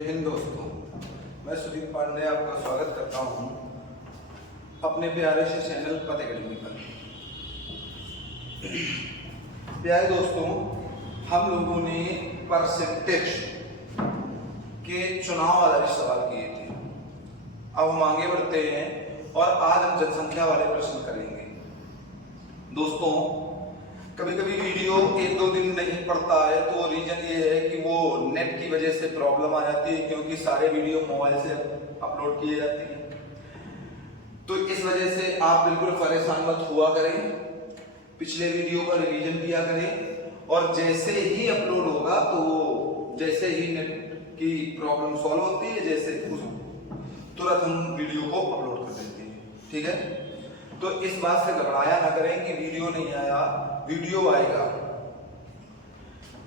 हिंद दोस्तों, मैं सुदीप पांडे आपका स्वागत करता हूं अपने प्यारे से चैनल पथ अकेडमी पर। प्यारे दोस्तों, हम लोगों ने परसेंटेज के चुनाव आधारित सवाल किए थे। अब हम आगे बढ़ते हैं और आज हम जनसंख्या वाले प्रश्न करेंगे। दोस्तों, कभी कभी वीडियो एक दो दिन नहीं पड़ता है तो रीजन ये है कि वो नेट की वजह से प्रॉब्लम आ जाती है, क्योंकि सारे वीडियो मोबाइल से अपलोड किए जाते हैं। तो इस वजह से आप बिल्कुल परेशान मत हुआ करें, पिछले वीडियो का रिवीजन किया करें और जैसे ही अपलोड होगा तो जैसे ही नेट की प्रॉब्लम सॉल्व होती है जैसे तुरंत हम वीडियो को अपलोड कर देते हैं। ठीक है, तो इस बात से घबराया ना करें कि वीडियो नहीं आया, वीडियो आएगा,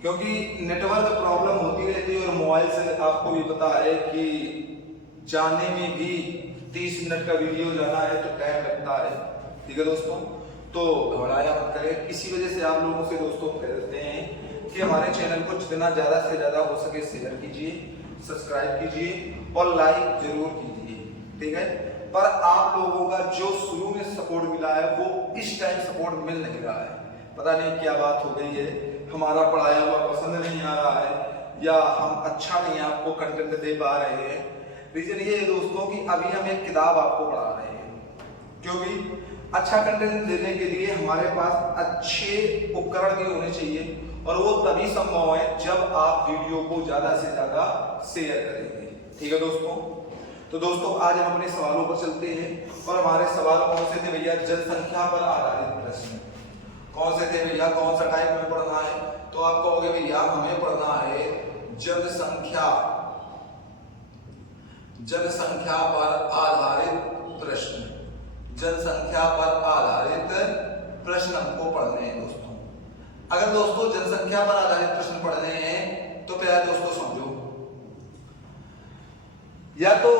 क्योंकि नेटवर्क प्रॉब्लम होती रहती है और मोबाइल से आपको भी पता है कि जाने में भी 30 मिनट का वीडियो जाना है तो टाइम लगता है। ठीक है दोस्तों, तो घबराया मत करें। इसी वजह से आप लोगों से दोस्तों कह देते हैं कि हमारे चैनल को जितना ज्यादा से ज्यादा हो सके शेयर कीजिए, सब्सक्राइब कीजिए और लाइक जरूर कीजिए। ठीक है, पर आप लोगों का जो शुरू में सपोर्ट मिला है वो इस टाइम सपोर्ट मिल नहीं रहा है। पता नहीं क्या बात हो गई है, हमारा पढ़ाया हुआ पसंद नहीं आ रहा है या हम अच्छा नहीं आपको कंटेंट दे पा रहे हैं। रीजन ये है दोस्तों कि अभी हम एक किताब आपको पढ़ा रहे हैं, क्योंकि अच्छा कंटेंट देने के लिए हमारे पास अच्छे उपकरण भी होने चाहिए और वो तभी संभव है जब आप वीडियो को ज्यादा से ज्यादा शेयर करेंगे। ठीक है दोस्तों, तो दोस्तों आज हम अपने सवालों पर चलते हैं और हमारे सवाल कौन से थे भैया? जनसंख्या पर आधारित प्रश्न। कौन से थे भैया? कौन सा टाइप में पढ़ना है? तो आप कहोगे भैया हमें पढ़ना है जनसंख्या पर आधारित प्रश्न। जनसंख्या पर आधारित प्रश्न हमको पढ़ने हैं दोस्तों। अगर दोस्तों जनसंख्या पर आधारित प्रश्न पढ़ने हैं तो प्यारे दोस्तों समझो, या तो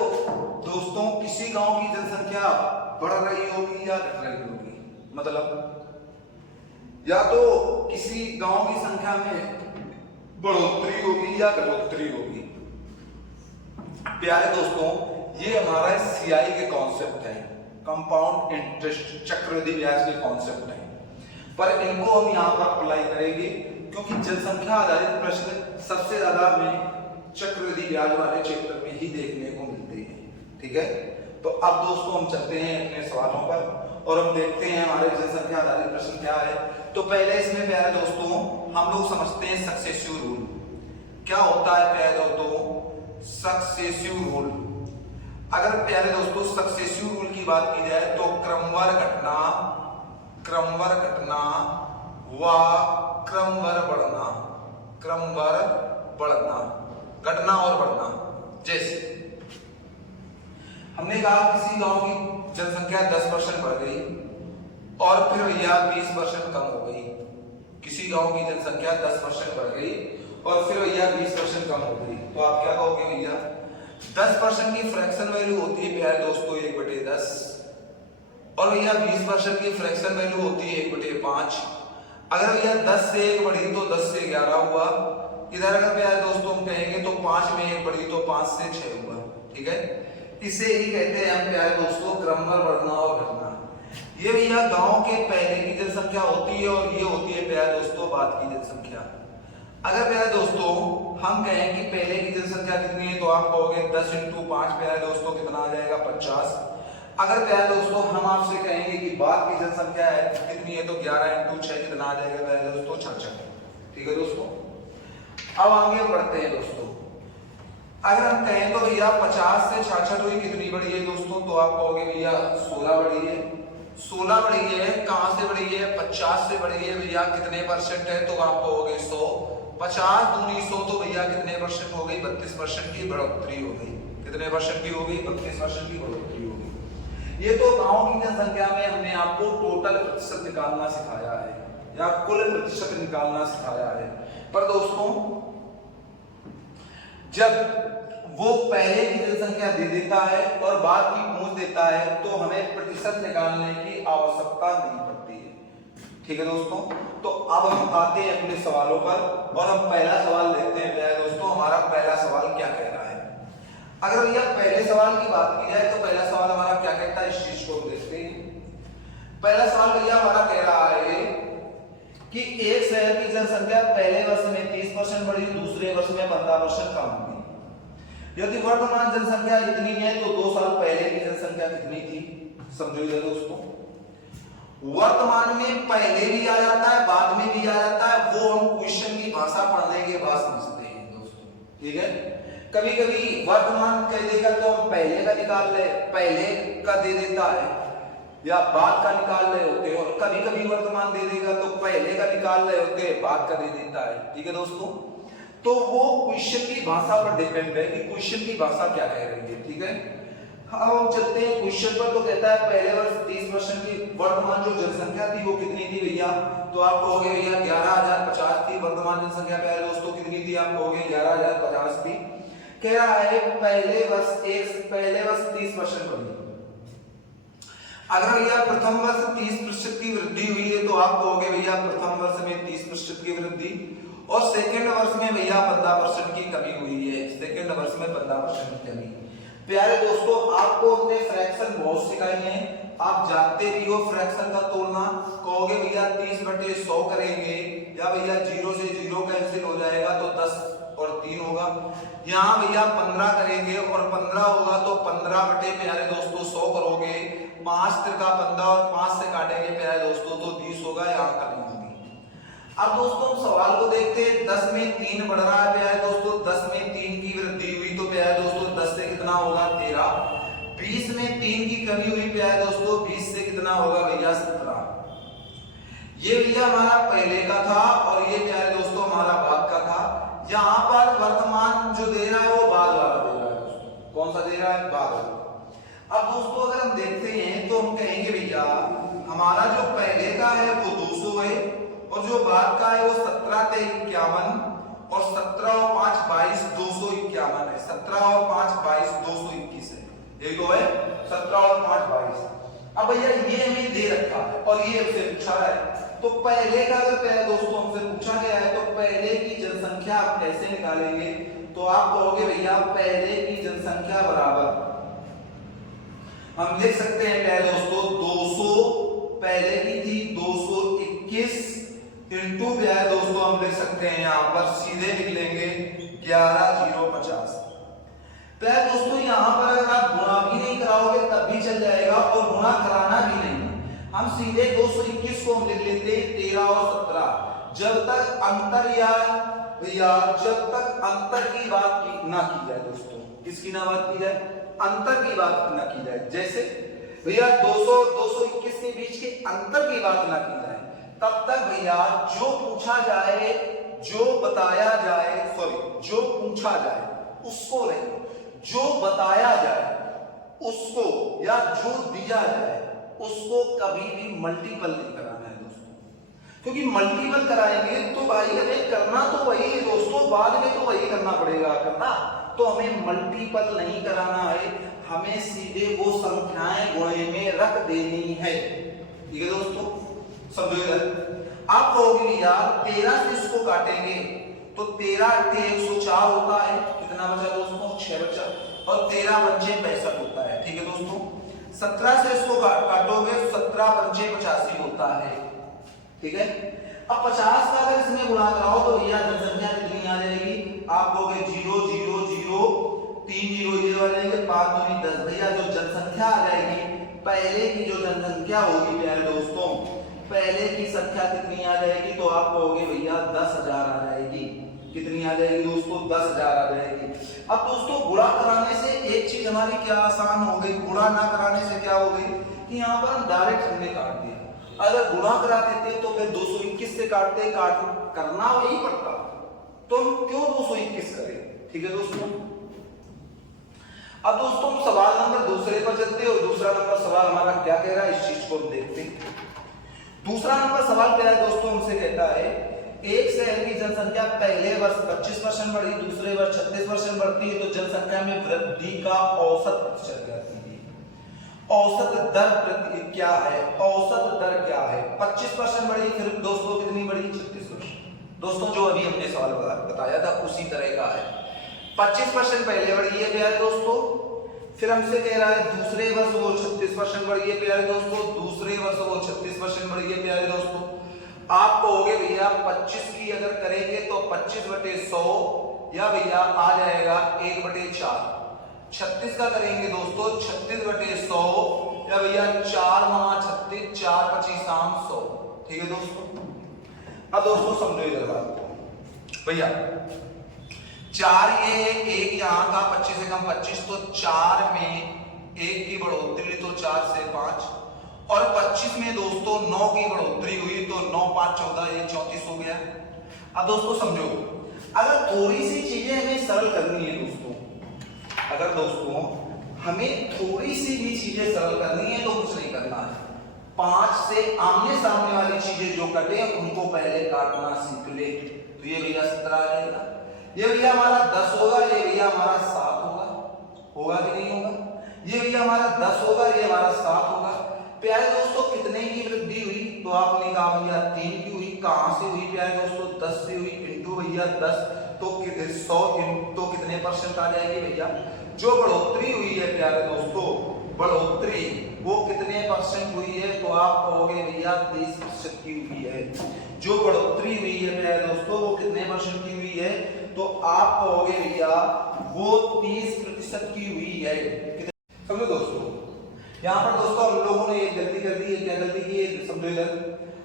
दोस्तों किसी गांव की जनसंख्या बढ़ रही होगी या घट रही होगी, मतलब या तो किसी गांव की संख्या में बढ़ोतरी होगी या घटोतरी होगी। प्यारे दोस्तों, ये हमारा सीआई के कॉन्सेप्ट है, कंपाउंड इंटरेस्ट, चक्रवृद्धि ब्याज के कॉन्सेप्ट है, पर इनको हम यहाँ पर अप्लाई करेंगे क्योंकि जनसंख्या आधारित प्रश्न सबसे ज्यादा हमें चक्रवृद्धि ब्याज वाले चैप्टर में ही देखने को मिलते हैं। ठीक है, तो अब दोस्तों हम चलते हैं अपने सवालों पर और हम देखते हैं हमारे जनसंख्या आधारित प्रश्न क्या है। तो पहले इसमें प्यारे दोस्तों हम लोग समझते हैं सक्सेसिव रूल। क्या होता है प्यारे दोस्तों? Successive rule. अगर प्यारे दोस्तों सक्सेसिव रूल की बात की जाए तो क्रमवार घटना व क्रमवार बढ़ना, घटना और बढ़ना। जैसे हमने कहा किसी गांव की जनसंख्या 10% बढ़ गई और फिर भैया 20% कम हो गई। किसी गांव की जनसंख्या 10% बढ़ गई और फिर भैया 20% कम हो गई, तो आप क्या कहोगे भैया? 10% की फ्रैक्शन वैल्यू होती है प्यारे दोस्तों 1/10 और भैया 20% की फ्रैक्शन वैल्यू होती है 1/5। अगर भैया 10 से 1 बढ़ी तो 10 से 11 हुआ। इधर अगर प्यारे दोस्तों हम कहेंगे तो 5 में 1 बढ़ी तो 5 से 6 हुआ। ठीक है, इसे ही कहते हैं हम प्यारे दोस्तों क्रमवार बढ़ना और घटना। ये भैया गांव के पहले की जनसंख्या होती है और ये होती है प्यारे दोस्तों बाद की जनसंख्या। अगर प्यारे दोस्तों हम कहें कि पहले की जनसंख्या कितनी है तो आप कहोगे 10 × 5 प्यारे दोस्तों कितना आ जाएगा? 50। अगर प्यारे दोस्तों हम आपसे कहेंगे कि बाद की जनसंख्या है कितनी है तो 11 × 6 कितना आ जाएगा प्यारे दोस्तों? 66। ठीक है दोस्तों, अब आगे बढ़ते हैं दोस्तों। अगर हम कहें तो भैया 50 से 66 हुई कितनी बढ़ी है दोस्तों? तो आप कहोगे भैया 16 बढ़ी है। 16 बढ़ी है, कहां से बढ़ी है? 50 से बढ़ी है भैया। कितने परसेंट है? तो आप कहोगे 100। 50 दूनी 100 तो भैया कितने परसेंट हो गई? 32% की बढ़ोतरी हो गई। कितने परसेंट की हो गई? 32% की बढ़ोतरी हो गई। ये तो गांव की जनसंख्या में हमने आपको टोटल प्रतिशत निकालना सिखाया है या कुल प्रतिशत निकालना सिखाया है, पर दोस्तों जब वो पहले की जनसंख्या दे देता है और बाद की पूछ देता है तो हमें प्रतिशत निकालने की आवश्यकता नहीं पड़ती है। ठीक है दोस्तों, तो अब हम आते हैं अपने सवालों पर और हम पहला सवाल देखते हैं। दोस्तों हमारा पहला सवाल क्या कह रहा है? अगर भैया पहले सवाल की बात की जाए तो पहला सवाल हमारा क्या कहता है, इस चीज को देखते हैं। पहला सवाल भैया हमारा कह रहा है कि एक शहर की जनसंख्या पहले वर्ष में 30% बढ़ी, दूसरे वर्ष में 15% कम हुई। यदि वर्तमान जनसंख्या इतनी है तो 2 साल पहले की जनसंख्या कितनी थी? समझो इधर दोस्तों, वर्तमान में पहले भी आ जाता है, बाद में भी आ जाता है, वो हम क्वेश्चन की भाषा पढ़ने के बाद समझते हैं दोस्तों, ठीक है। कभी कभी वर्तमान कह देगा तो हम पहले का निकाल ले, पहले का दे देता है या बाद का निकाल रहे होते हैं, और कभी कभी वर्तमान दे देगा तो पहले का निकाल रहे होते हैं, बाद का दे देता है, ठीक है दोस्तों। तो वो क्वेश्चन की भाषा पर डिपेंड है कि क्वेश्चन की भाषा क्या कह रही है, ठीक है। अब हम चलते हैं क्वेश्चन पर। तो कहता है पहले वर्ष 30% की वर्तमान जो जनसंख्या थी वो कितनी थी भैया? तो आप कहोगे भैया 11,050 थी वर्तमान जनसंख्या। प्यारे दोस्तों कितनी थी? आप कहोगे 11,050 थी। कह रहा है पहले वर्ष 30% बढ़ी। अगर भैया प्रथम वर्ष 30% की वृद्धि हुई है तो आप कहोगे भैया प्रथम वर्ष में 30% की वृद्धि, और सेकंड वर्ष में भैया 15% की कमी हुई है, सेकंड वर्ष में 15% की कमी। प्यारे दोस्तों आपको हमने फ्रैक्शन बहुत सिखाए हैं, आप जानते भी हो फ्रैक्शन का तोड़ना। कहोगे भैया 30/100 करेंगे, या भैया 0 से 0 कैंसिल हो जाएगा तो 10 और 3 होगा। यहाँ भैया 15 करेंगे और 15 होगा तो 15 बटे प्यारे दोस्तों 100 करोगे, 5 त्रिका 15 और 5 से काटेंगे प्यारे दोस्तों तो 20 होगा, यहाँ कमी होगी। अब दोस्तों हम सवाल को देखते हैं। 10 में 3 बढ़ रहा है प्यारे दोस्तों, 10 में 3 की वृद्धि हुई तो प्यारे दोस्तों 10 से कितना होगा 13। 20 में 3 की कमी हुई प्यारे दोस्तों, 20 से कितना होगा भैया 17। ये भैया हमारा पहले का था और ये प्यारे दोस्तों हमारा बाद का था। यहाँ पर वर्तमान जो दे रहा है वो बाद वाला दे रहा है दोस्तों। कौन सा दे रहा है? बाद वाला। अब दोस्तों अगर हम देखते हैं तो हम कहेंगे भैया हमारा जो पहले का है वो 200 है, और जो बाद का है वो 17 × 51, और 17 और 5 22 251 है। 17 और 5 22 221 है। ये तो है 17 और 5 22। अब भैया ये हमें दे रखा है और ये हमसे पूछा है, तो पहले का अगर पहले दोस्तों हमसे पूछा गया है तो पहले की जनसंख्या आप कैसे निकालेंगे? तो आप कहोगे भैया पहले की जनसंख्या बराबर हम लिख सकते हैं पहले दोस्तों 200 पहले की थी 221 इंटू प्यारे दोस्तों हम लिख सकते हैं यहाँ पर सीधे लिख लेंगे 11,050। प्यारे दोस्तों यहाँ पर अगर आप गुणा भी नहीं कराओगे तब भी चल जाएगा और गुणा कराना भी नहीं, हम सीधे 221 को हम लिख लेते हैं 13 और 17। जब तक अंतर या जब तक अंतर की बात ना की जाए दोस्तों, किसकी ना बात की जाए? अंतर की बात ना की जाए। जैसे भैया 200 221 के बीच के अंतर की बात ना की जाए, तब तक भैया जो पूछा जाए, जो बताया जाए, जो पूछा जाए उसको नहीं, जो बताया जाए उसको या जो दिया जाए उसको कभी भी मल्टीपल नहीं कराना है दोस्तों, क्योंकि मल्टीपल कराएंगे तो भाई हमें करना तो वही है दोस्तों, बाद में तो वही करना पड़ेगा करना, तो हमें मल्टीपल नहीं कराना है, हमें सीधे वो संख्याएं गुणे में रख देनी है, ठीक है दोस्तों। समझो इधर आप कहोगे यार 13 से इसको काटेंगे तो 13 × 104 होता है, कितना बचा दोस्तों? 6 बचा, और 13 × 5 65 होता है, ठीक है दोस्तों। 17 से इसको काटोगे 17 × 5 85 होता है, ठीक है। अब 50 का अगर इसमें गुणा कराओ तो भैया जनसंख्या कितनी आ जाएगी? आप कहोगे 0 0 0 3 0 0 आ जाएंगे, 5 दूनी 10। भैया जो जनसंख्या आ जाएगी पहले की जो जनसंख्या होगी प्यारे दोस्तों, पहले की संख्या कितनी आ जाएगी? तो आप कहोगे भैया 10,000 आ जाएगी। कितनी आ जाएगी दोस्तों? 10,000 आ जाएगी। अब दोस्तों गुणा कराने से एक चीज हमारी क्या आसान हो गई, गुणा ना कराने से क्या हो गई कि यहाँ पर हम डायरेक्ट हमने काट दिया। अगर गुणा करा देते तो फिर 221 से काटते, करना वही पड़ता, तो हम क्यों 221 करें, ठीक है दोस्तों। अब दोस्तों सवाल नंबर दूसरे पर चलते हैं, और दूसरा नंबर सवाल हमारा क्या कह रहा है इस चीज को हम देखते हैं। दूसरा नंबर सवाल क्या है दोस्तों? हमसे कहता है एक शहर की जनसंख्या पहले वर्ष 25% बढ़ी, दूसरे वर्ष 36% बढ़ती है तो जनसंख्या में वृद्धि का औसत प्रतिशत क्या है? औसत दर क्या है? औसत दर क्या है? 25% बढ़ी, फिर दोस्तों कितनी बढ़ी? 36%। दोस्तों जो अभी हमने सवाल बताया था उसी तरह का है। 25% पहले बढ़ी है प्यारे दोस्तों, फिर हमसे कह रहा है दूसरे वर्ष वो 36% बढ़ी है प्यारे दोस्तों, दूसरे वर्ष वो 36% बढ़ी है प्यारे दोस्तों। आप कहोगे भैया 25 की अगर करेंगे तो 25/100 या भैया आ जाएगा 1/4। 36 का करेंगे दोस्तों 36/100 या भैया 4×9=36, 4×25=100। ठीक है दोस्तों। अब दोस्तों समझो इधर बात को भैया, 4 ये 1 यहाँ का 25 से कम 25, तो 4 में 1 की बढ़ोतरी तो 4 से 5, और 25 में दोस्तों 9 की बढ़ोतरी हुई तो 9 5 14, ये 34 हो गया। अब दोस्तों समझो, अगर थोड़ी सी चीजें हमें सरल करनी है दोस्तों, अगर दोस्तों हमें थोड़ी सी भी चीजें सरल करनी है तो कुछ नहीं करना है, 5 से आमने सामने वाली चीजें जो कटे उनको पहले काटना सीख ले। तो ये भैया 17 आ जाएगा, ये भैया हमारा 10 होगा, ये भैया हमारा 7 होगा, होगा कि नहीं होगा? ये भैया हमारा 10 होगा, ये हमारा 7 होगा। प्यारे दोस्तों कितने की वृद्धि हुई? तो आपने कहा भैया 3 की हुई। कहां से हुई प्यारे दोस्तों? 10 से हुई। इंटू भैया 10 तो 100 तो कितने परसेंट आ जाएगी भैया? जो बढ़ोतरी हुई है प्यारे दोस्तों, बढ़ोतरी वो कितने परसेंट हुई है? तो आप कहोगे भैया 30% की हुई है। जो बढ़ोतरी हुई है प्यारे दोस्तों वो कितने परसेंट की हुई है? तो आप कहोगे भैया वो 30% की हुई है। समझो दोस्तों, यहाँ पर दोस्तों हम लोगों ने एक गलती कर दी है। क्या गलती की है? समझो इधर,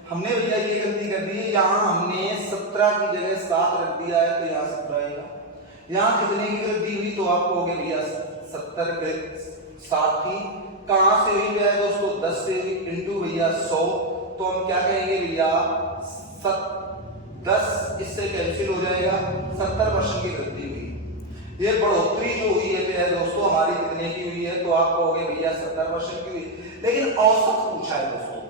हमने भैया ये गलती कर दी है, यहाँ हमने 17 की जगह 7 रख दिया है, तो यहाँ 17 आएगा। यहाँ कितने की वृद्धि हुई? तो आप कहोगे भैया 70 के 7 की। कहां से हुई भैया दोस्तों? 10 से हुई। इंटू भैया 100, तो हम क्या कहेंगे भैया 10 इससे कैंसिल हो जाएगा, 70% की वृद्धि हुई। ये बढ़ोतरी जो हुई है भैया दोस्तों हमारी कितने की हुई है? तो आप कहोगे भैया 70% की हुई। लेकिन औसत पूछा है दोस्तों,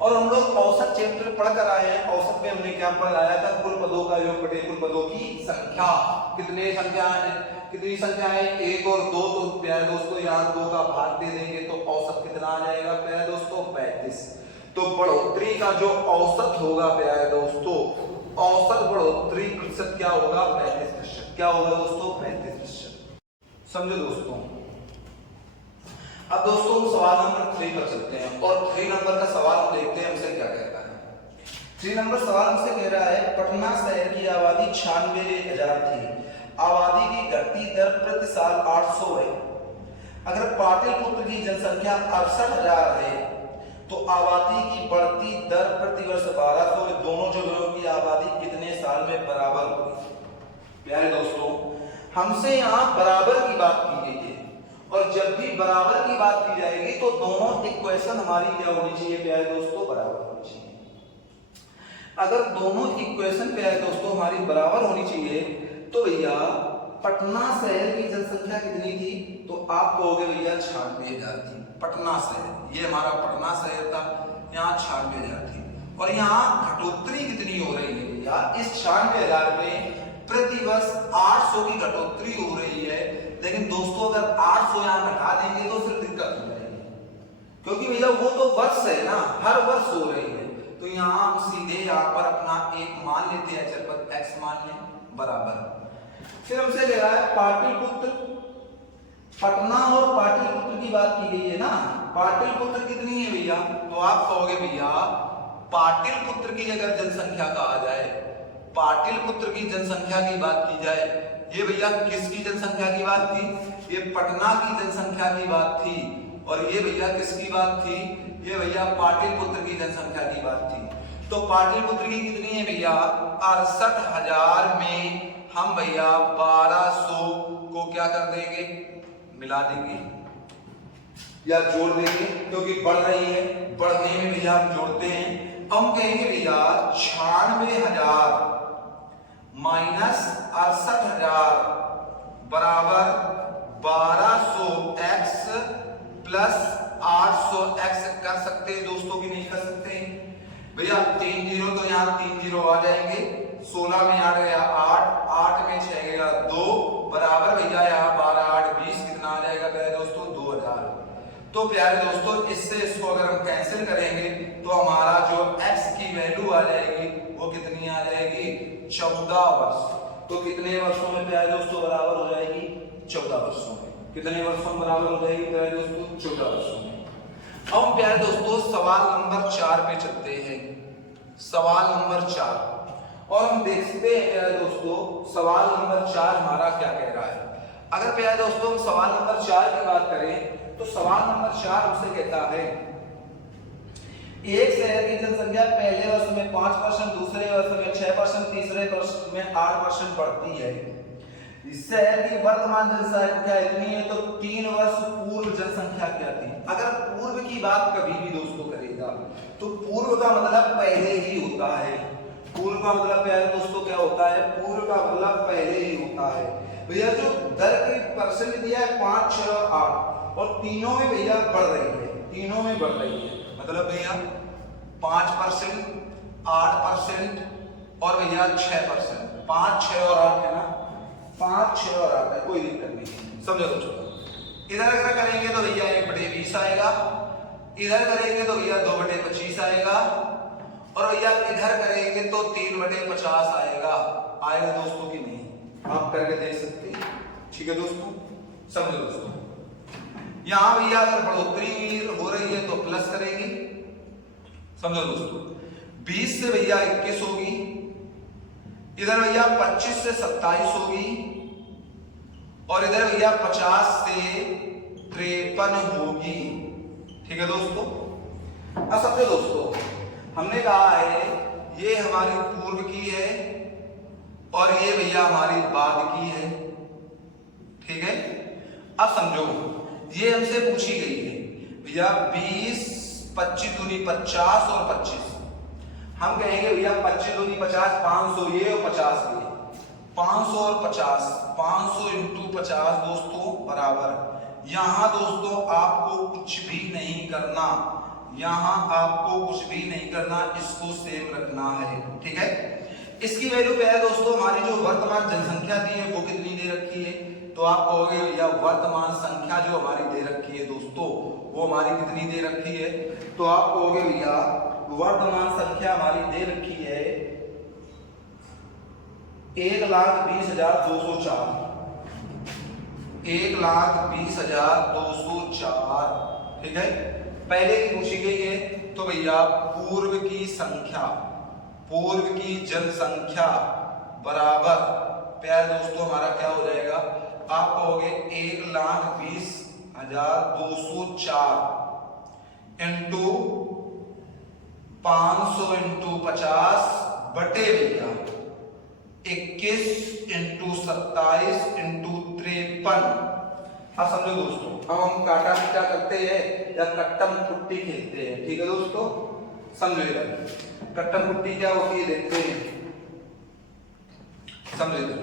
और हम लोग औसत चैप्टर पढ़ कर आए हैं। औसत में हमने क्या पढ़ाया था? कुल पदों का योग बटे कुल पदों की संख्या। कितने संख्या है? कितनी संख्या है? 1 और 2। तो प्यारे दोस्तों यहाँ 2 का भाग दे देंगे तो औसत कितना आ जाएगा प्यारे दोस्तों? 35। तो बढ़ोतरी का जो औसत होगा प्यारे दोस्तों, औसत बढ़ोतरी प्रतिशत क्या होगा? 35%। क्या होगा दोस्तों? 35%। समझो दोस्तों। अब दोस्तों हम सवाल नंबर 3 पर चलते हैं, और 3 नंबर का सवाल हम देखते हैं हमसे क्या कहता है। 3 नंबर सवाल हमसे कह रहा है, पटना शहर की आबादी 96,000 थी, आबादी की घटती दर प्रति साल 800 है। अगर पाटलिपुत्र की जनसंख्या 68,000 है तो आबादी की बढ़ती दर प्रति वर्ष 1200 है। दोनों जगहों की आबादी कितने साल में बराबर होगी? प्यारे दोस्तों हमसे यहाँ बराबर की बात की गई है, और जब भी बराबर की बात की जाएगी तो दोनों इक्वेशन हमारी क्या होनी चाहिए प्यारे दोस्तों? बराबर होनी चाहिए। अगर दोनों इक्वेशन प्यारे दोस्तों हमारी बराबर होनी चाहिए तो भैया पटना शहर की जनसंख्या कितनी थी? तो आप कहोगे भैया 96,000 थी। पटना शहर, ये हमारा पटना शहर था, यहाँ 96,000 थी। और यहाँ घटोत्तरी कितनी हो रही है भैया? इस 96,000 में प्रति वर्ष 800 की घटोत्तरी हो रही है। लेकिन दोस्तों अगर 800 यहाँ घटा देंगे तो फिर दिक्कत हो जाएगी, क्योंकि भैया वो तो वर्ष है ना, हर वर्ष हो रही है। तो यहाँ हम सीधे यहाँ पर अपना एक मान लेते हैं, चरपद x मान लें बराबर। फिर हमसे कह रहा है पाटलिपुत्र, पटना और पाटलिपुत्र की बात की गई है ना। पाटलिपुत्र कितनी है भैया? तो आप कहोगे भैया पाटलिपुत्र की अगर जनसंख्या कहा जाए, पाटलिपुत्र की जनसंख्या की बात की जाए, ये भैया किसकी जनसंख्या की बात थी? ये पटना की जनसंख्या की बात थी। और ये भैया किसकी बात थी? ये भैया पाटलिपुत्र की जनसंख्या की बात थी। तो पाटलिपुत्र की कितनी है भैया? 68,000 में हम भैया 1200 को क्या कर देंगे? मिला देंगे या जोड़ देंगे, क्योंकि बढ़ रही है, बढ़ने में भैया हम जोड़ते हैं। हम कहेंगे भैया 96,000 माइनस 68,000 बराबर 1200x प्लस 800x। कर सकते हैं दोस्तों कि नहीं कर सकते भैया? 3 जीरो तो यहाँ 3 जीरो आ जाएंगे, 16 में 8 गया 8, 8 में 6 गया 2, बराबर भैया यहाँ 12 8 20 कितना आ जाएगा प्यारे दोस्तों? 2000। तो प्यारे दोस्तों इससे इसको अगर हम कैंसिल करेंगे तो हमारा जो x की वैल्यू आ जाएगी वो कितनी आ जाएगी? 14 वर्ष। तो कितने वर्षों में प्यारे दोस्तों बराबर हो जाएगी? 14 वर्षों में। कितने वर्षों में बराबर हो जाएगी प्यारे दोस्तों? 14 वर्षों में। अब हम प्यारे दोस्तों सवाल नंबर 4 पे चलते हैं। सवाल नंबर 4 और हम देखते हैं प्यारे दोस्तों सवाल नंबर 4 हमारा क्या कह रहा है। अगर प्यारे दोस्तों हम सवाल नंबर 4 की बात करें तो सवाल नंबर 4 हमसे कहता है एक शहर की जनसंख्या पहले वर्ष में 5%, दूसरे वर्ष में 6%, तीसरे वर्ष में 8% बढ़ती है। इस शहर की वर्तमान जनसंख्या इतनी है तो 3 वर्ष पूर्व जनसंख्या क्या थी? अगर पूर्व की बात कभी भी दोस्तों करेगा तो पूर्व का मतलब पहले ही होता है। पूर्व का मतलब प्यारे दोस्तों क्या होता है? पूर्व का मतलब पहले ही होता है। भैया जो दर की परसेंट दिया है 5, 6 और 8 और तीनों में भैया बढ़ रही है, तीनों में बढ़ रही है। मतलब भैया 5%, 8% और भैया 6%। 5, 6 और 8 है ना, 5, 6 और 8 है, कोई दिक्कत नहीं। समझो दोस्तों, इधर अगर करेंगे तो भैया 1/20 आएगा, इधर करेंगे तो भैया 2/25 आएगा और भैया इधर करेंगे तो 3/50 आएगा। आएगा दोस्तों कि नहीं? आप करके देख सकते हैं। ठीक है दोस्तों, समझो दोस्तों, यहां भैया अगर बढ़ोतरी हो रही है तो प्लस करेंगे। समझो दोस्तों, 20 से भैया 21 होगी, इधर भैया 25 से 27 होगी और इधर भैया 50 से 53 होगी। ठीक है दोस्तों। अब समझो दोस्तों, हमने कहा है ये हमारी पूर्व की है और ये भैया हमारी बाद की है। ठीक है। अब समझो, ये हमसे पूछी गई है भैया 20, 25 दूनी 50 और 25। हम कहेंगे भैया 25 दूनी 50, 500 ये और 50 ये, 500 और 50, 500 इंटू 50 दोस्तों बराबर। यहां दोस्तों आपको कुछ भी नहीं करना, यहां आपको कुछ भी नहीं करना, इसको सेम रखना है। ठीक है। इसकी वैल्यू क्या है दोस्तों? हमारी जो वर्तमान जनसंख्या दी है वो कितनी दे रखी है? तो आप कहोगे भैया वर्तमान संख्या जो हमारी दे रखी है दोस्तों वो हमारी कितनी दे रखी है? तो आप कहोगे भैया वर्तमान संख्या हमारी दे रखी है 1,20,204। 1,20,204। ठीक है। पहले की पूछी गई है तो भैया पूर्व की संख्या, पूर्व की जनसंख्या बराबर प्यारे दोस्तों हमारा क्या हो जाएगा? आप कहोगे 1,20,204 इंटू 500 इंटू 50 बटे भैया 21 इंटू 27 इंटू 53। अब समझो दोस्तों, अब हम काटा पीटा करते हैं या कट्टम पुट्टी खेलते हैं। ठीक है दोस्तों, समझो इधर कट्टम पुट्टी क्या होती है देखते हैं। समझो इधर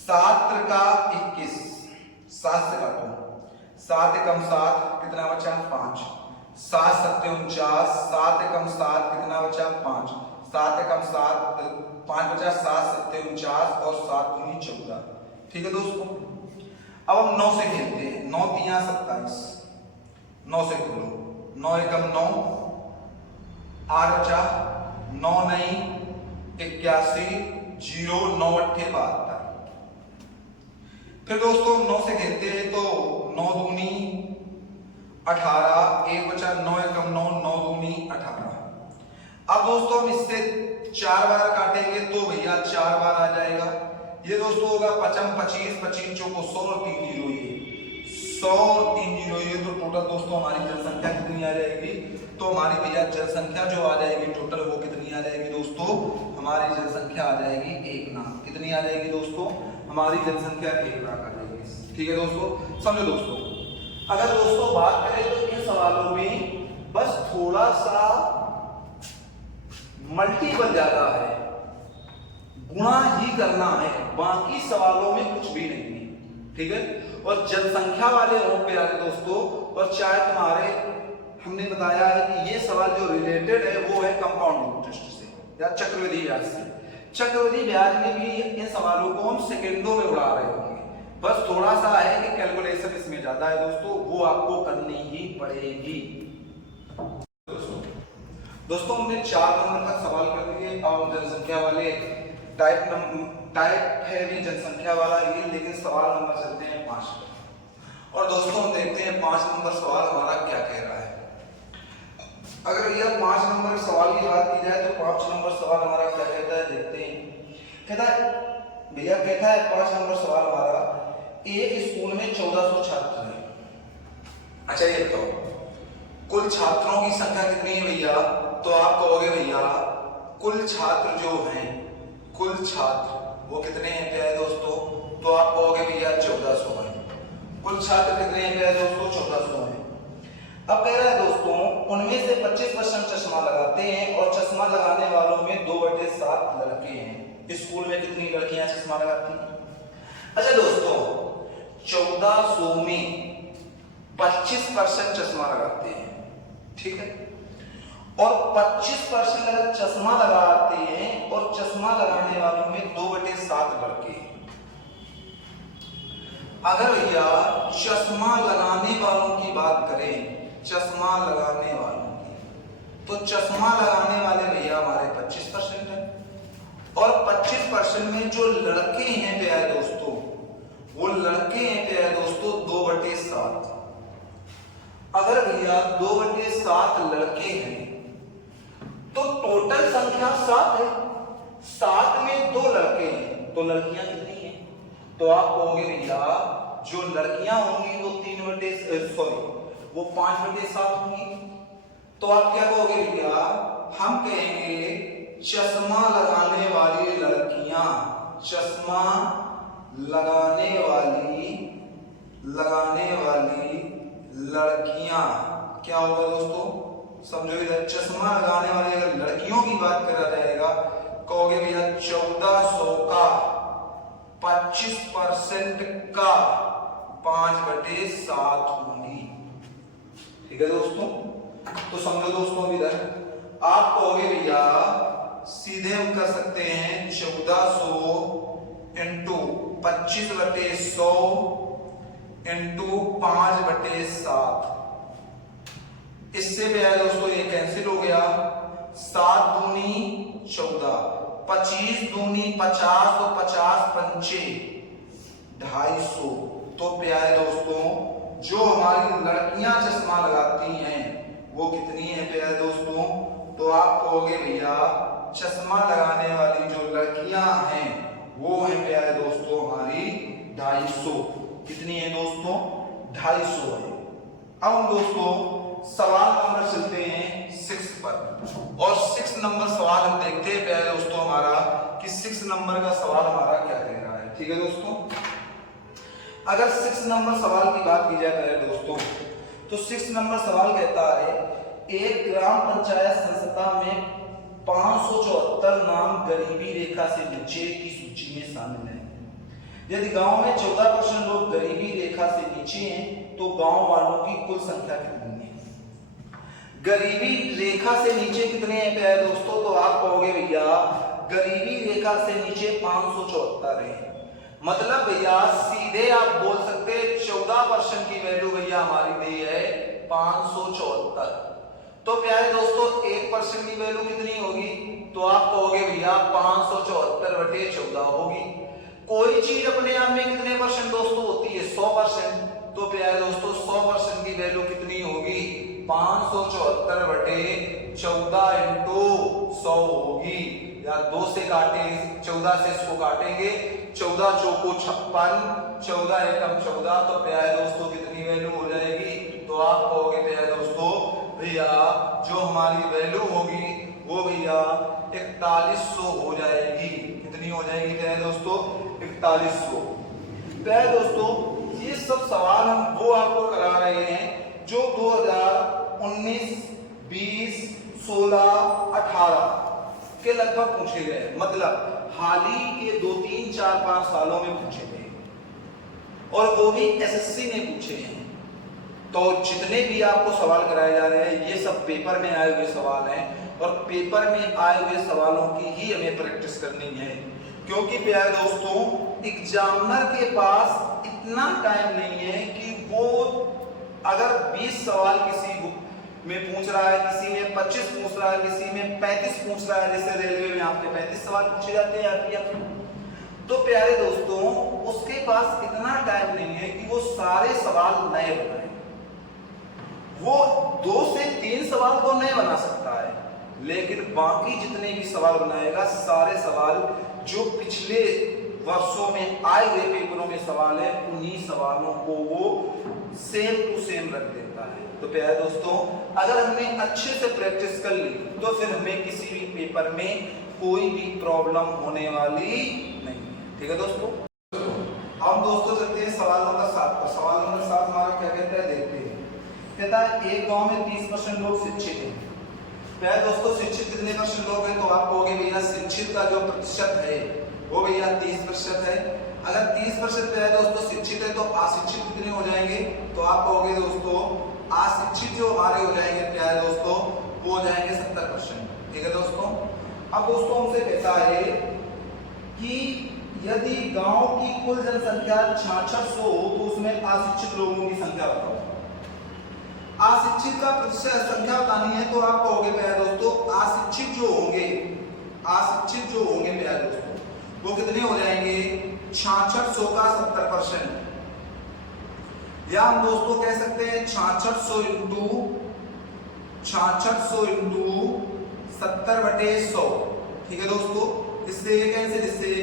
7 का 21, 7 से काटो, 7 एकम 7 कितना बचा? 5। 7 7 49, 7 एकम 7 कितना बचा? 5। 7 एकम 7 5 बचा, 7 7 49 और 7 दूनी 14। ठीक है दोस्तों। अब हम 9 से खेलते हैं। 9 3 27, 9 से खोलो, 9 एकम 9, 8 बचा, 9 नहीं 81, 0 9 8 72। फिर दोस्तों 9 से खेलते हैं तो 9 दूनी 18, 1 बचा, 9 एकम 9, 9 दूनी 18। अब दोस्तों हम इससे 4 बार काटेंगे तो भैया 4 बार आ जाएगा। ये दोस्तों होगा 55 25 25 चौको 100 और 3 जीरो, ये 100 और 3 जीरो, ये तो टोटल दोस्तों हमारी जनसंख्या कितनी आ जाएगी? तो हमारी भैया जनसंख्या जो आ जाएगी टोटल वो कितनी आ जाएगी दोस्तों? हमारी जनसंख्या आ जाएगी 1 लाख। कितनी आ जाएगी दोस्तों? हमारी जनसंख्या 1 लाख आ जाएगी। ठीक है दोस्तों, समझो दोस्तों, अगर दोस्तों बात करें तो इन सवालों में बस थोड़ा सा मल्टीपल ज्यादा है, गुणा ही करना है, बाकी सवालों में कुछ भी नहीं है। ठीक है। और जनसंख्या वाले हो प्यारे दोस्तों, और चाहे तुम्हारे हमने बताया है कि ये सवाल जो रिलेटेड है वो है कंपाउंड इंटरेस्ट से या चक्रवृद्धि ब्याज से। चक्रवृद्धि ब्याज में भी इन सवालों को हम सेकेंडों में उड़ा रहे होंगे, बस थोड़ा सा है कि कैलकुलेशन इसमें ज्यादा है दोस्तों, वो आपको करनी ही पड़ेगी। दोस्तों हमने 4 नंबर तक सवाल कर दिए। अब जनसंख्या वाले टाइप टाइप है भी जनसंख्या वाला ये, लेकिन सवाल नंबर चलते हैं 5 पर। और दोस्तों हम देखते हैं 5 नंबर सवाल हमारा क्या कह रहा है। अगर यह 5 नंबर सवाल की बात की जाए तो 5 नंबर सवाल हमारा क्या कहता है, देखते हैं। कहता है भैया, कहता है 5 नंबर सवाल हमारा, एक स्कूल में 1400 छात्र हैं। अच्छा ये बताओ कुल छात्रों की संख्या कितनी है भैया, तो आप कहोगे भैया कुल छात्र जो हैं, कुल छात्र वो कितने हैं प्यारे दोस्तों, तो आप कहोगे भैया 1400 हैं। कुल छात्र कितने हैं प्यारे दोस्तों, 1400 हैं। अब कह रहा है दोस्तों उनमें से 25% चश्मा लगाते हैं और चश्मा लगाने वालों में 2/7 लड़के हैं। स्कूल में कितनी लड़कियां चश्मा लगाती हैं? अच्छा दोस्तों 1400 में 25% चश्मा लगाते हैं, ठीक है, और 25% अगर चश्मा लगाते हैं और चश्मा लगाने वालों में 2/7 लड़के हैं। अगर भैया चश्मा लगाने वालों की बात करें, चश्मा लगाने वालों की, तो चश्मा लगाने वाले भैया हमारे 25% है, और 25% में जो लड़के हैं प्यारे दोस्तों, वो लड़के हैं प्यारे दोस्तों 2/7। अगर भैया 2/7 लड़के हैं तो टोटल संख्या 7 है, 7 में 2 लड़के हैं, तो लड़कियां कितनी हैं? तो आप कहोगे भैया जो लड़कियां होंगी वो 5/7 होंगी। तो आप क्या कहोगे भैया, हम कहेंगे चश्मा लगाने वाली लड़कियां, चश्मा लगाने वाली लड़कियां क्या होगा दोस्तों, समझो इधर चश्मा लगाने वाली अगर लड़कियों की बात करा जाएगा, कहोगे भैया 1400 का 25% का 5/7 होंगी, ठीक है दोस्तों। तो समझो दोस्तों इधर आप कहोगे भैया सीधे हम कर सकते हैं 1400 इंटू 25/100 इंटू 5/7। इससे भी है दोस्तों ये कैंसिल हो गया, 7 दूनी 14, 25 दूनी 50 और 50 पंचे 250। तो प्यारे दोस्तों जो हमारी लड़कियां चश्मा लगाती हैं वो कितनी है प्यारे दोस्तों, तो आप कहोगे भैया चश्मा लगाने वाली जो लड़कियां हैं वो है प्यारे दोस्तों हमारी 250। कितनी है दोस्तों, 250 है। अब हम दोस्तों सवाल नंबर चलते हैं 6 पर, और 6 नंबर सवाल हम देखते हैं प्यारे दोस्तों हमारा कि 6 नंबर का सवाल हमारा क्या कह रहा है, ठीक है दोस्तों। अगर 6 नंबर सवाल की बात की जाए प्यारे दोस्तों, तो 6 नंबर सवाल कहता है एक ग्राम पंचायत संस्था में 574 नाम गरीबी रेखा से नीचे की सूची में शामिल है। यदि गांव में 14% लोग गरीबी रेखा से नीचे हैं तो गांव वालों की कुल संख्या कितनी है? गरीबी रेखा से नीचे कितने हैं प्यारे दोस्तों, तो आप कहोगे भैया गरीबी रेखा से नीचे 574 है। मतलब भैया सीधे आप बोल सकते हैं 14% की वैल्यू भैया हमारी दी है 574। तो प्यारे दोस्तों 1% की वैल्यू कितनी होगी, तो आप कहोगे भैया 574/14 होगी। कोई चीज अपने आप में कितने परसेंट दोस्तों होती है, 100%। तो प्यारे दोस्तों 100% की वैल्यू कितनी होगी, 574/14 इंटू 100 होगी। या 2 से काटे 14 से इसको काटेंगे, 14 चौको 56, 14 एकम 14, तो प्यारे दोस्तों कितनी वैल्यू हो जाएगी, तो आप कहोगे प्यारे दोस्तों भैया जो हमारी वैल्यू होगी वो भैया 4100 हो जाएगी। कितनी हो जाएगी प्यारे दोस्तों, 4100। प्यारे दोस्तों ये सब सवाल हम वो आपको करा रहे हैं जो 2019, 20, 16, 18 के लगभग पूछे गए, मतलब हाल ही के 2, 3, 4, 5 सालों में पूछे गए, और वो भी एसएससी ने पूछे हैं। तो जितने भी आपको सवाल कराए जा रहे हैं ये सब पेपर में आए हुए सवाल हैं, और पेपर में आए हुए सवालों की ही हमें प्रैक्टिस करनी है, क्योंकि प्यारे दोस्तों एग्जामिनर के पास इतना टाइम नहीं है कि वो अगर 20 सवाल किसी में पूछ रहा है, किसी में 25 पूछ रहा है, किसी में 35 पूछ रहा है, जैसे रेलवे में आपके 35 सवाल पूछे जाते हैं, तो प्यारे दोस्तों उसके पास इतना टाइम नहीं है कि वो सारे सवाल नए बनाए। वो 2 से 3 सवाल तो नए बना सकता है, लेकिन बाकी जितने भी सवाल बनाएगा सारे सवाल जो पिछले वर्षों में आए हुए पेपरों में सवाल है उन्हीं सवालों को वो सेम टू सेम रख देता है। तो प्यारे दोस्तों अगर हमने अच्छे से प्रैक्टिस कर ली तो फिर हमें किसी भी पेपर में कोई भी प्रॉब्लम होने वाली नहीं है। ठीक है दोस्तों, हम दोस्तों चलते हैं सवाल नंबर 7 पर। सवाल नंबर 7 हमारा क्या कहता है देखते हैं। कहता है एक गांव में 30% लोग शिक्षित हैं। प्यारे दोस्तों शिक्षित कितने परसेंट लोग हैं? तो आप कहोगे भैया शिक्षित का जो प्रतिशत है वो भैया 30% है। अगर 30% प्यारे दोस्तों शिक्षित है तो अशिक्षित कितने हो जाएंगे? तो आप कहोगे दोस्तों अशिक्षित जो हमारे हो जाएंगे प्यारे दोस्तों वो हो जाएंगे 70%। ठीक है दोस्तों, अब दोस्तों हमसे कहता है कि यदि गांव की कुल जनसंख्या 6600 हो तो उसमें अशिक्षित लोगों की संख्या बताओ। अशिक्षित का प्रतिशत संख्या बतानी है तो आप कहोगे प्यारे दोस्तों अशिक्षित जो होंगे प्यारे दोस्तों वो कितने हो जाएंगे? 6600 का 70%, या हम दोस्तों कह सकते हैं 6600 इंटू 70/100। ठीक है दोस्तों, इससे ये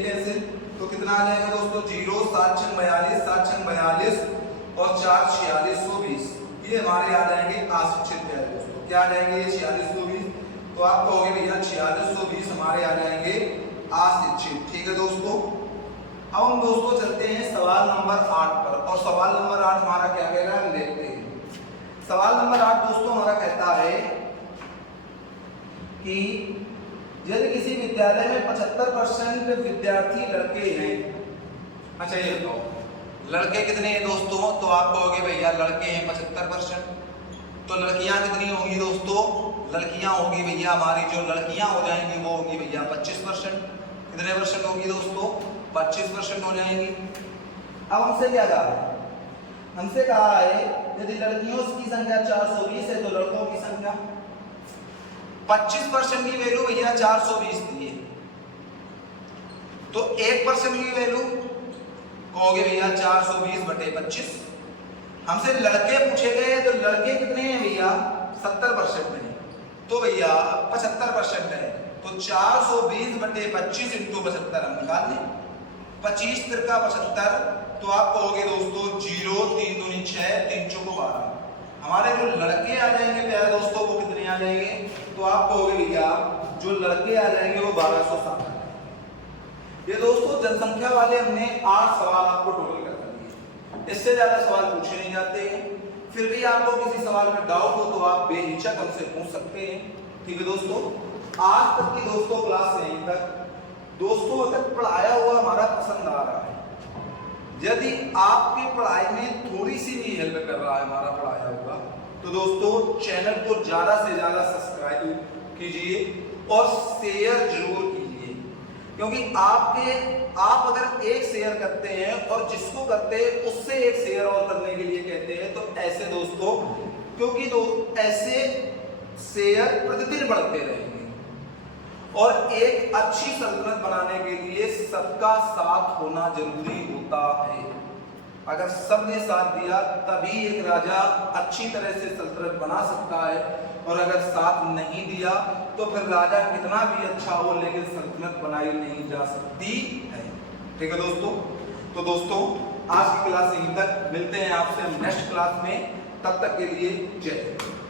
कैंसिल, तो कितना आ जाएगा दोस्तों? 0 7 6 42 7 6 42 और 4 46 120। ये हमारे आ जाएंगे अशिक्षित प्यारे दोस्तों। क्या आ जाएंगे? 46 120। तो आप कहोगे भैया 46 120 हमारे आ जाएंगे अशिक्षित। ठीक है दोस्तों, अब हम दोस्तों चलते हैं सवाल नंबर 8 पर। और सवाल नंबर 8 हमारा क्या कह रहा है हम देखते हैं। सवाल नंबर 8 दोस्तों हमारा कहता है कि यदि किसी विद्यालय में 75% विद्यार्थी लड़के हैं। अच्छा ये बताओ लड़के कितने हैं दोस्तों? तो आप कहोगे भैया लड़के हैं 75%। तो लड़कियां कितनी होंगी दोस्तों? लड़कियां होगी भैया हमारी जो लड़कियां हो जाएंगी वो होंगी भैया 25%। कितने परसेंट होगी दोस्तों? 25% हो जाएंगी। अब हमसे क्या कहा है? हमसे कहा है यदि लड़कियों की संख्या 420 है तो लड़कों की संख्या 25% की वैल्यू भैया 420 दी है, तो 1% की वैल्यू कहोगे भैया 420/25। हमसे लड़के पूछे गए तो लड़के कितने हैं भैया? 70% में, तो भैया 75% है तो 420/25 इंटू 75 हम निकाल लें। 25 तिरका 75, तो आप कहोगे दोस्तों 0 3 दूनी 6 3 चौको 12। हमारे जो लड़के आ जाएंगे प्यारे दोस्तों वो कितने आ जाएंगे? तो आप कहोगे भैया जो लड़के आ जाएंगे वो 1260। ये दोस्तों जनसंख्या वाले हमने 8 सवाल आपको टोटल कर दिए। इससे ज्यादा सवाल पूछे नहीं जाते हैं। फिर भी आपको किसी सवाल में डाउट हो तो आप बेहिचक हमसे पूछ सकते हैं। ठीक है दोस्तों, आज तक की दोस्तों क्लास से यहीं तक। दोस्तों अगर पढ़ाया हुआ हमारा पसंद आ रहा है, यदि आपकी पढ़ाई में थोड़ी सी भी हेल्प कर रहा है हमारा पढ़ाया हुआ, तो दोस्तों चैनल को ज्यादा से ज्यादा सब्सक्राइब कीजिए और शेयर जरूर कीजिए, क्योंकि आप अगर एक शेयर करते हैं और जिसको करते हैं उससे एक शेयर और करने के लिए कहते हैं, तो ऐसे दोस्तों क्योंकि ऐसे शेयर प्रतिदिन बढ़ते रहेंगे और एक अच्छी सल्तनत बनाने के लिए सबका साथ होना जरूरी होता है। अगर सबने साथ दिया तभी एक राजा अच्छी तरह से सल्तनत बना सकता है, और अगर साथ नहीं दिया तो फिर राजा कितना भी अच्छा हो लेकिन सल्तनत बनाई नहीं जा सकती है। ठीक है दोस्तों, तो दोस्तों आज की क्लास यहीं तक। मिलते हैं आपसे नेक्स्ट क्लास में, तब तक के लिए जय हिंद।